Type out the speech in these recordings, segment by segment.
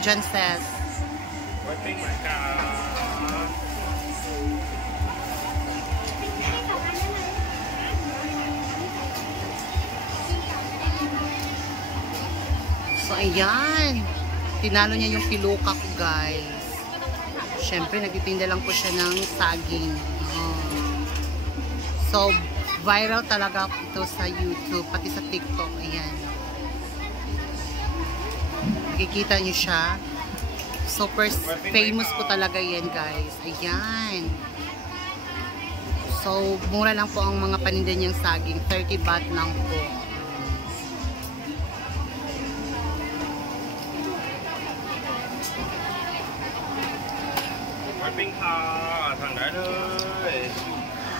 dyan, sis? Wiping my car. So, ayan. Tinalo niya yung piluka ko, guys. Siyempre, nagtitinda lang po siya ng saging. So, viral talaga ito sa YouTube, pati sa TikTok. Ayan. Nakikita niyo siya. Super famous po talaga yan, guys. Ayan. So, mura lang po ang mga paninda niyang saging. 30 baht lang po.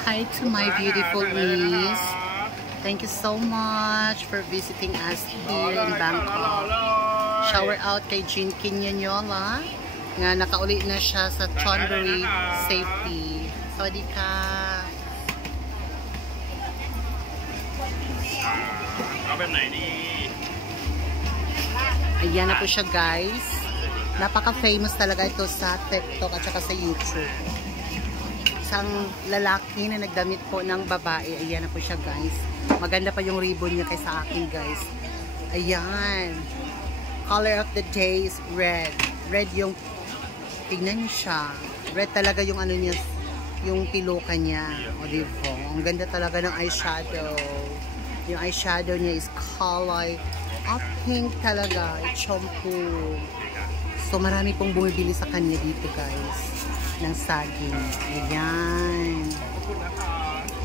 Hi to my beautiful niece. Thank you so much for visiting us here in Bangkok. Shower out kay Jean Kinyanyola nga nakauli na siya sa Chonburi Safety. Sawadee ka. Ayan na po siya, guys. Napaka-famous talaga ito sa TikTok at saka sa YouTube. Isang lalaki na nagdamit po ng babae. Ayan na po siya, guys. Maganda pa yung ribbon niya kaysa akin, guys. Ayan. Color of the day is red. Red yung, tignan niyo siya. Red talaga yung ano niya, yung piluka niya. O, diba? Ang ganda talaga ng eyeshadow. Yung eyeshadow niya is color of pink talaga. It's shampoo. So, marami pong bumibili sa kanya dito, guys. Ng saging. Ayan.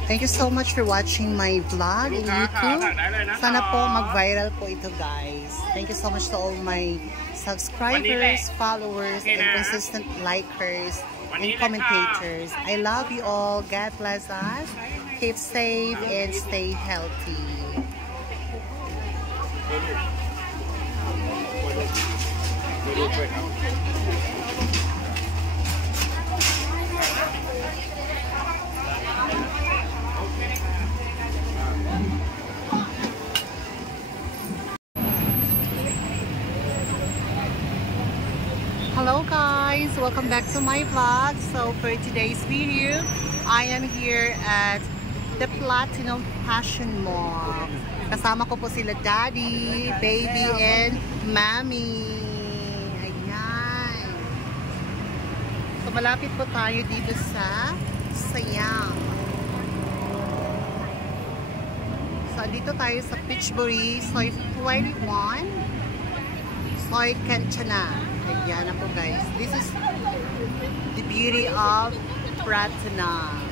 Thank you so much for watching my vlog in YouTube. Sana po mag-viral po ito, guys. Thank you so much to all my subscribers, followers, and consistent likers and commentators. I love you all. God bless us. Keep safe and stay healthy. Hello guys, welcome back to my vlog. So for today's video, I am here at the Platinum Fashion Mall. Kasama ko po sila Daddy, Baby, and Mommy. Ayan. So malapit po tayo dito sa Siam. So dito tayo sa Peachbury, Soy 21, Soy Kanchana. Ayan na po, guys. This is the beauty of Pratana.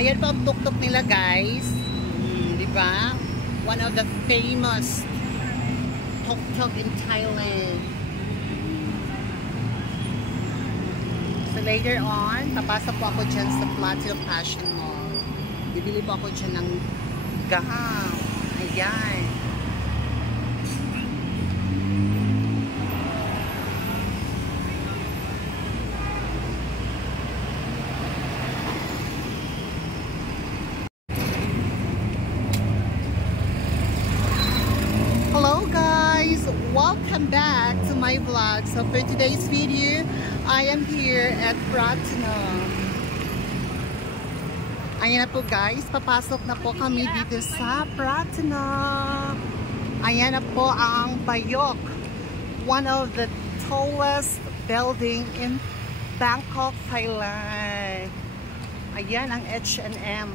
Ayan po ang tuk-tuk nila, guys. One of the famous tuk-tuk in Thailand. So later on, papasok po ako dyan sa Platinum Fashion Mall. Bibili po ako dyan ng gown. Ayan. Hello guys! Welcome back to my vlog. So for today's video, I am here at Pratunam. Ayan na po guys, papasok na po kami dito sa Pratunam. Ayan na po ang Bayok, one of the tallest building in Bangkok, Thailand. Ayan ang H&M.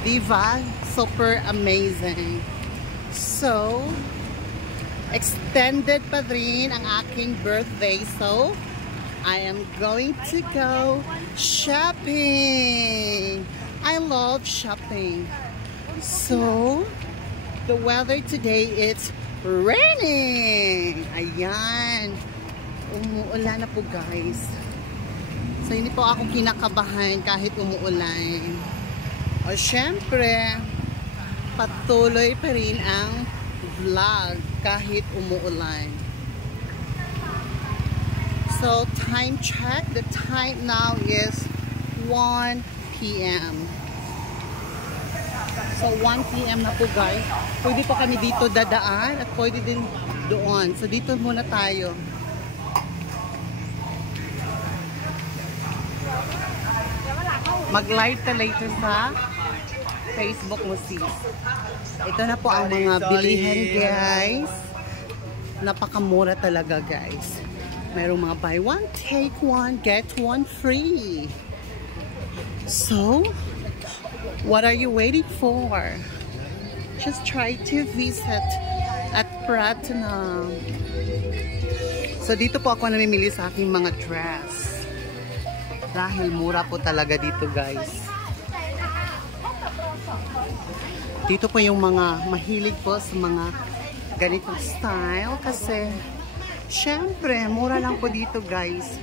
Diba? Super amazing. So, extended pa rin ang aking birthday. So, I am going to go shopping. I love shopping. So, the weather today is raining. Ayan. Umuulan na po guys. So, hindi po ako kinakabahan kahit umuulan. O syempre, patuloy pa rin ang vlog kahit umuulan. So, time check. The time now is 1 p.m. So, 1 p.m. na po guys. Pwede po kami dito dadaan at pwede din doon. So, dito muna tayo. Mag-live ka later sa Facebook mo sis. Ito na po ang mga bilihan guys. Napakamura talaga guys. Merong mga buy one, take one, get one free. So, what are you waiting for? Just try to visit at Pratunam. So, dito po ako namimili sa aking mga dress. Dahil mura po talaga dito guys. Dito po yung mga mahilig po sa mga ganitong style kasi syempre mura lang po dito guys.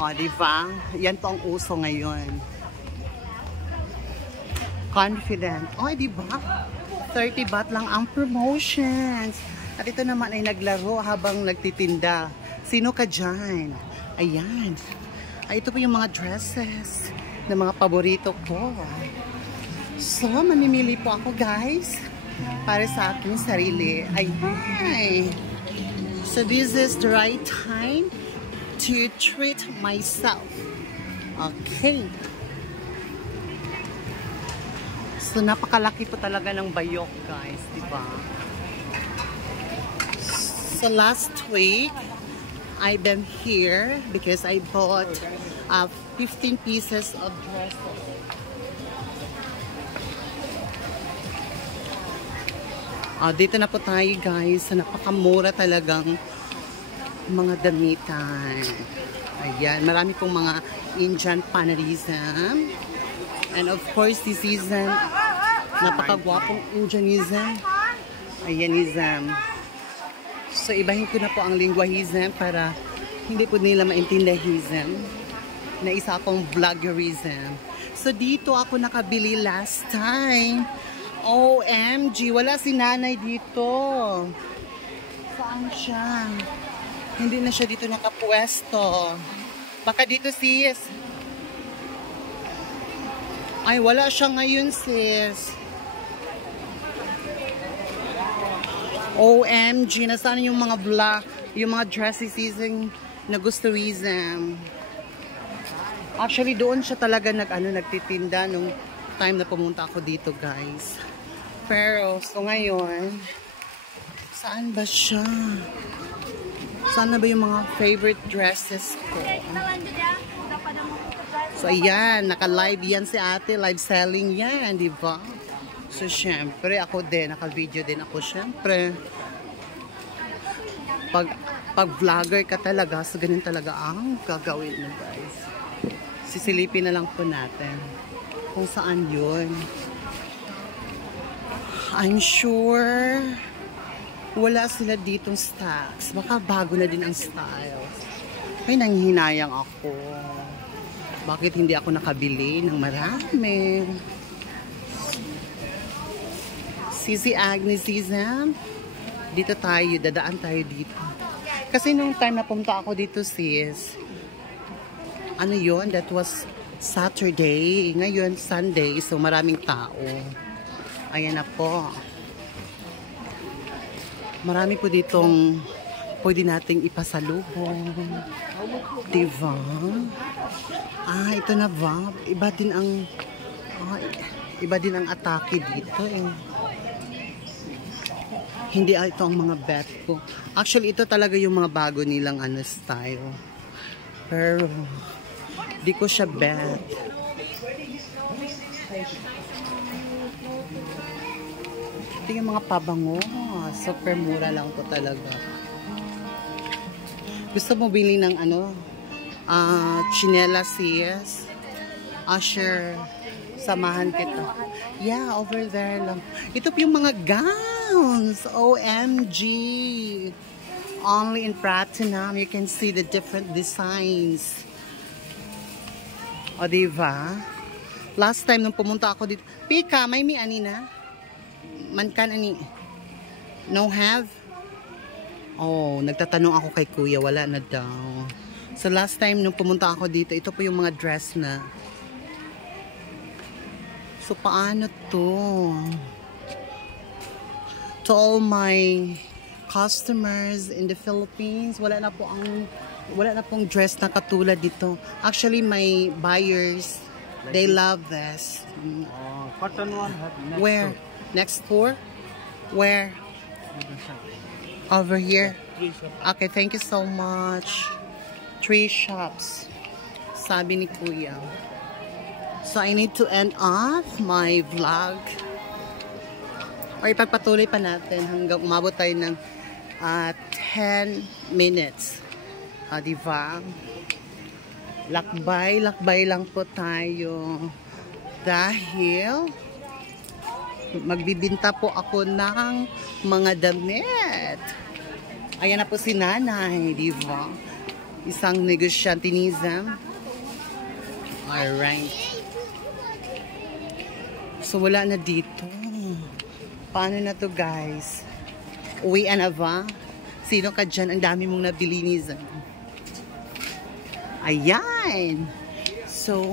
O diba? Yan po ang uso ngayon. Confident. O diba? 30 baht lang ang promotions. At ito naman ay naglaro habang nagtitinda. Sino ka dyan? Ayan. Ay, ito po yung mga dresses na mga paborito ko. So, mamimili po ako guys para sa aking sarili. Ay. So, this is the right time to treat myself. Okay. So, napakalaki po talaga ng Bayok guys, diba? So, last week, I've been here because I bought 15 pieces of dresses. Dito na po tayo guys sa napakamura talagang mga damitan. Ayan, marami pong mga Indian Panarism. And of course, this season, napakagwapong Indianism. Ayanism. So, ibahin ko na po ang linguahism para hindi po nila maintindihism na isa akong vloggerism. So, dito ako nakabili last time. OMG, wala si nanay dito. Saan siya? Hindi na siya dito nakapwesto. Baka dito sis. Ay, wala siya ngayon sis. OMG, nasaan yung mga vlog, yung mga dressy season na gustoism. Actually, doon siya talaga nagtitinda nung time na pumunta ako dito, guys. Pero, so ngayon, saan ba siya? Saan na ba yung mga favorite dresses ko? So, ayan, naka-live yan si ate, live selling yan, di ba? So, syempre, ako din, naka-video din ako, syempre. Pag vlogger ka talaga, so ganun talaga ang gagawin mo, guys. Sisilipin na lang po natin. kung saan yun. I'm sure wala sila ditong stocks. Baka bago na din ang styles. Ay, nanghihinayang ako. Bakit hindi ako nakabili ng marami? Sisi Agnesism. Dito tayo, dadaan tayo dito. Kasi nung time na pumunta ako dito, sis, ano yun? That was Saturday. Ngayon, Sunday. So, maraming tao. Ayan na po. Marami po ditong pwede nating ipasalubong. Diba? Ah, ito na ba? Iba din ang atake dito eh. Hindi ito ang mga bet ko. Actually, ito talaga yung mga bago nilang style. Pero, di ko siya bet. Ito yung mga pabango. Super mura lang to talaga. Gusto mo bili ng chinelas, sis? Usher, samahan kita. Yeah, over there lang. Ito po yung mga gowns. OMG. Only in platinum. You can see the different designs. O, diba? Last time nung pumunta ako dito. Pika, may mi ani na? Mankan ani? No have? Oh, nagtatanong ako kay kuya. Wala na daw. So, last time nung pumunta ako dito, ito po yung mga dress na. So, paano to? To all my customers in the Philippines, wala na pong dress na katulad dito. Actually, my buyers, they love this. Cotton one. Where? Next door? Where? Over here? Okay, thank you so much. 3 shops. Sabi ni kuya. So, I need to end off my vlog. O, ipagpatuloy pa natin hanggang umabot tayo ng 10 minutes. Diba? Lakbay lang po tayo. Dahil magbibinta po ako ng mga damit. Ayan na po si nanay, diba? Isang negosyantinism. Alright. So, wala na dito. Paano na to, guys? Uwian na ba? Sino ka dyan? Ang dami mong nabili, Nizam. Ayan. So,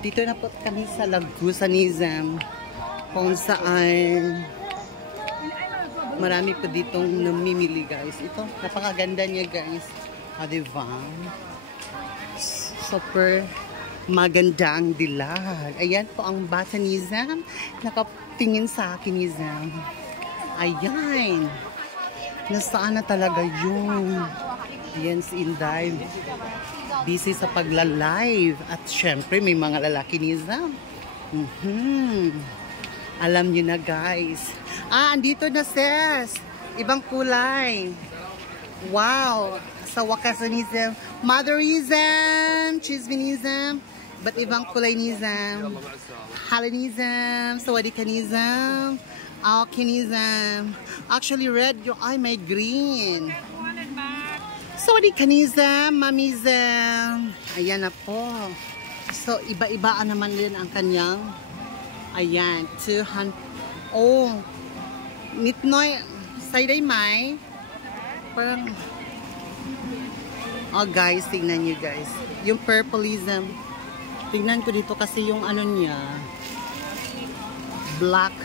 dito na po kami sa Lagusa, Nizam. Kung saan marami po ditong namimili, guys. Ito, napakaganda niya, guys. Diba? Super maganda ang dilag. Ayan po ang bata ni Zam. Nakatingin sa akin ni Zam. Ayan. Nasaan na talaga yun? Ayan si Inday. Busy sa pagla-live. At syempre may mga lalaki ni Zam. Alam nyo na, guys. Andito na, sis. Ibang kulay. Wow. Sa wakas ni Zam. Motherism. Chisminism. Ba't ibang kulay ni Zam? Halanism. Sawadikanism. Alkinism. Actually, red yung eye, may green. Sawadikanism. Mamizm. Ayan na po. So, iba-iba naman din ang kanyang. Ayan. 200. Oh. Nitnoy. Sayday may. Parang. Oh, guys. Tingnan nyo, guys. Yung purpleism. Tingnan ko dito kasi yung ano niya. Black.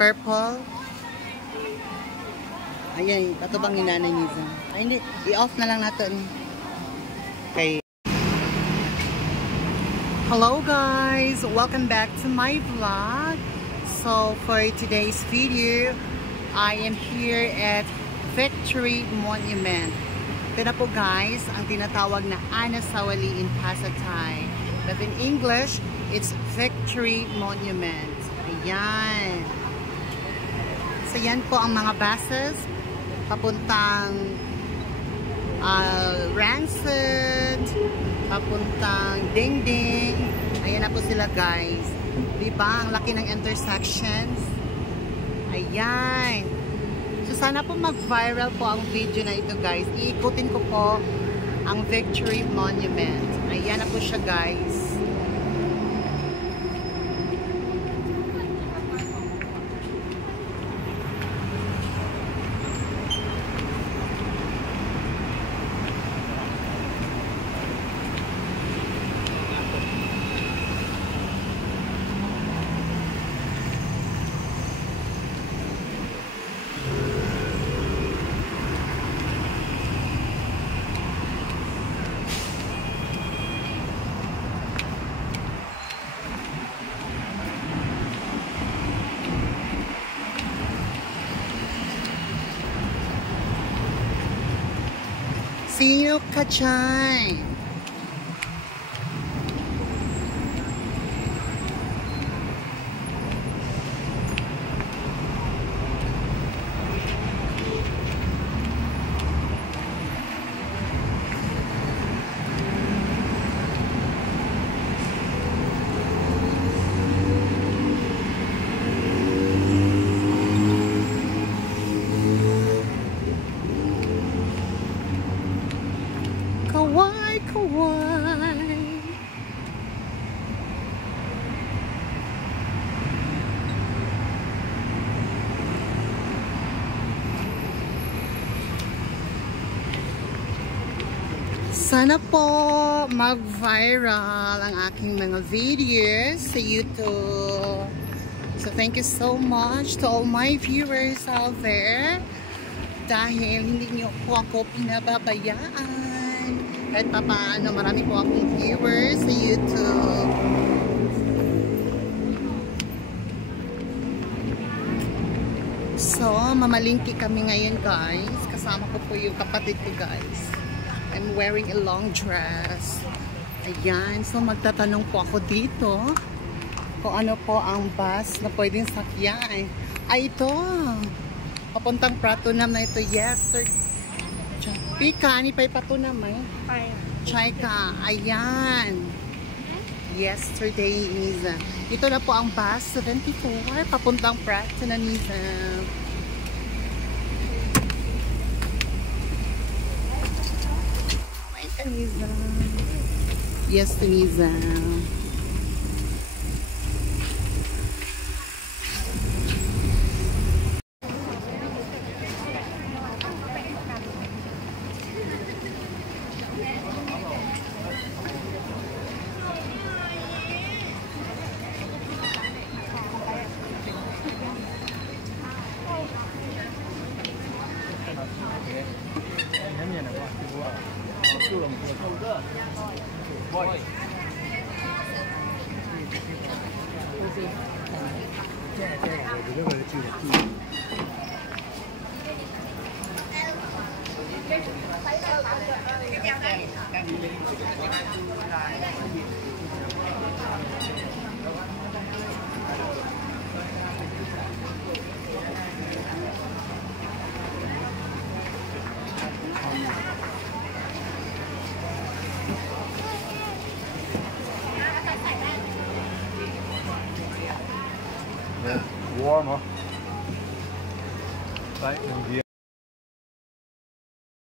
Purple. Ayan. Ito bang hinanay niya? Ay, hindi. I-off na lang natin. Okay. Hello, guys. Welcome back to my vlog. So, for today's video, I am here at Victory Monument. Ito na po, guys, ang tinatawag na Ana Sawali in Pasatay. But in English, it's Victory Monument. Ayan. So, yan po ang mga buses papuntang Rancid, papuntang Dingding, Ayan na po sila guys. Diba? Ang laki ng intersections. Ayan. So sana po mag-viral po ang video na ito guys. Iikutin ko po ang Victory Monument. Ayan na po siya guys. Sino ka dyan? Kawai, kawai. Sana po mag-viral ang aking mga videos sa YouTube. So thank you so much to all my viewers out there. Dahil hindi niyo po ako pinababayaan. Kahit pa paano, marami po akong viewers sa YouTube. So, mamalingki kami ngayon guys. Kasama ko po yung kapatid ko guys. I'm wearing a long dress. Ayan. So, magtatanong po ako dito kung ano po ang bus na pwedeng sakyan. Ay, ito. Papuntang Pratunam na ito. Yes, sir. Pika, ni pa'y patunam eh. Chayka. Ayan. Yesterday, Niza. Ito na po ang bus 74. Papuntang Pratunam, Niza. Niza. Yes, Niza.